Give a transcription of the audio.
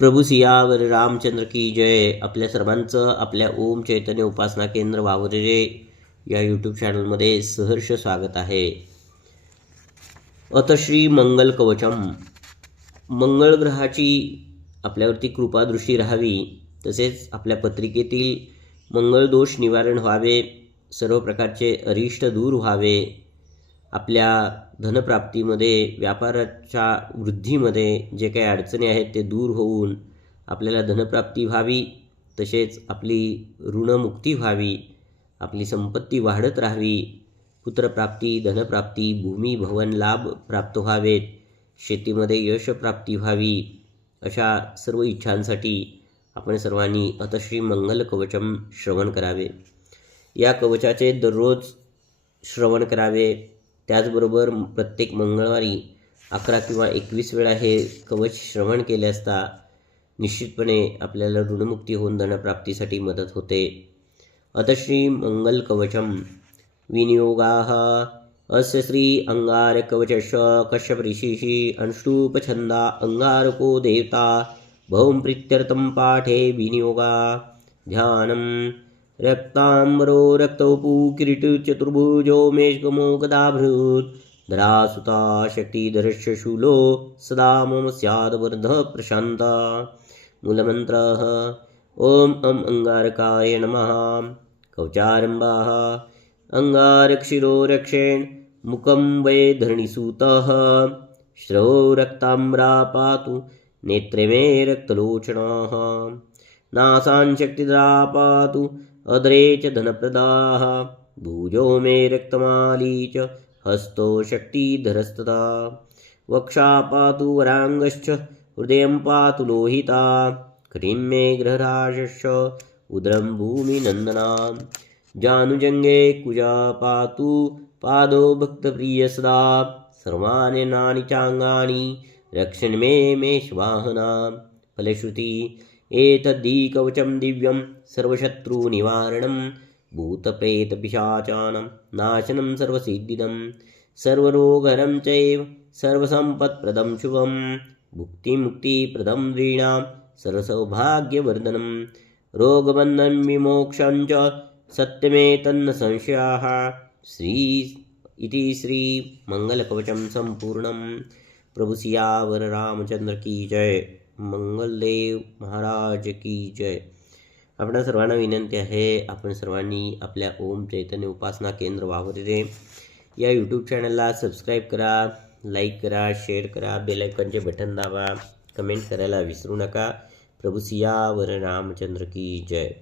प्रभू सियावर रामचंद्र की जय. आपल्या सर्वांचं आपल्या ओम चैतन्य उपासना केंद्र वावरे या यूट्यूब चॅनलमध्ये सहर्ष स्वागत आहे. अत श्री मंगल कवचम. मंगळ ग्रहाची आपल्यावरती कृपादृष्टी राहावी, तसेच आपल्या पत्रिकेतील मंगळ दोष निवारण व्हावे, सर्व प्रकारचे अरिष्ट दूर व्हावे, आपल्या धनप्राप्तीमध्ये व्यापाराच्या वृद्धीमध्ये जे काही अडचणी आहेत ते दूर होऊन आपल्याला धनप्राप्ती व्हावी, तसेच आपली ऋणमुक्ती व्हावी, आपली संपत्ती वाढत राहावी, पुत्रप्राप्ती, धनप्राप्ती, भूमी भवन लाभ प्राप्त व्हावेत, शेतीमध्ये यशप्राप्ती व्हावी, अशा सर्व इच्छांसाठी आपण सर्वांनी अतश्री मंगल कवचम श्रवण करावे. या कवचाचे दररोज श्रवण करावे. त्याचबरोबर प्रत्येक मंगळवारी 11 किंवा 21 वेळा हे कवच श्रवण केले असता निश्चितपणे आपल्याला ऋणमुक्ती होऊन धनप्राप्तीसाठी मदत होते. अतश्री मंगल कवचम. विनियोगाः अस्य श्री अंगारकवचस्य कश्यप ऋषिः अनुष्टुपछन्दा अंगारको देवता भौम प्रीत्यर्थं पाठे विनियोगा. ध्यानम्. रक्तांबरो रक्तवपु किरीट चतुर्भुजो मेषगमो गदाभृत् धरासुता शक्तिधरस्य शूलो सदा मम स्याद्वर्धः प्रशान्ता. मूलमन्त्रः ओम अंगारकाय नमः. कवचारम्भः. अंगारकशिरो रक्षेण मुखं वै धरणीसुतः श्रवो रक्ताम्बरा पातु नेत्रे मे रक्तलोचनाः. नासान् शक्तिधरा पातु अधरे च धनप्रदाः. भुजो मे रक्तमाली च हस्तो शक्तिधरस्तदा. वक्षा पातु वरांगश्च हृदयं पातु लोहिता. कटिं मे ग्रहराशश्च उदरं भूमिनन्दना. जानुजङ्गे कुजा पातु पादो भक्तप्रिय सदा. सर्वाणि नानि चाङ्गानि रक्षन् मे श्वाहना. फलश्रुति. एतद्धि कवचं दिव्यं सर्वशत्रुनिवारणं भूतप्रेतपिशाचानां नाशनं सर्वसिद्धिदं सर्वरोगहरं चैव सर्वसम्पत्प्रदं शुभं भुक्तिमुक्तिप्रदं नृणां सर्वसौभाग्यवर्धनं रोगबन्धनं विमोक्षं च सत्यमेतन्न संशयाः. श्री इति श्री मंगलकवचं संपूर्णं. प्रभु सियावर रामचंद्र की जय. मंगलदेव महाराज की जय. आपणा सर्वांना विनंती आहे, आपण सर्वांनी आपल्या ओम चैतन्य उपासना केंद्र वावरे या यूट्यूब चॅनलला सबस्क्राईब करा, लाईक करा, शेअर करा, बेल आयकॉनचे बटन दाबा, कमेंट करायला विसरू नका. प्रभु सियावर रामचंद्र की जय.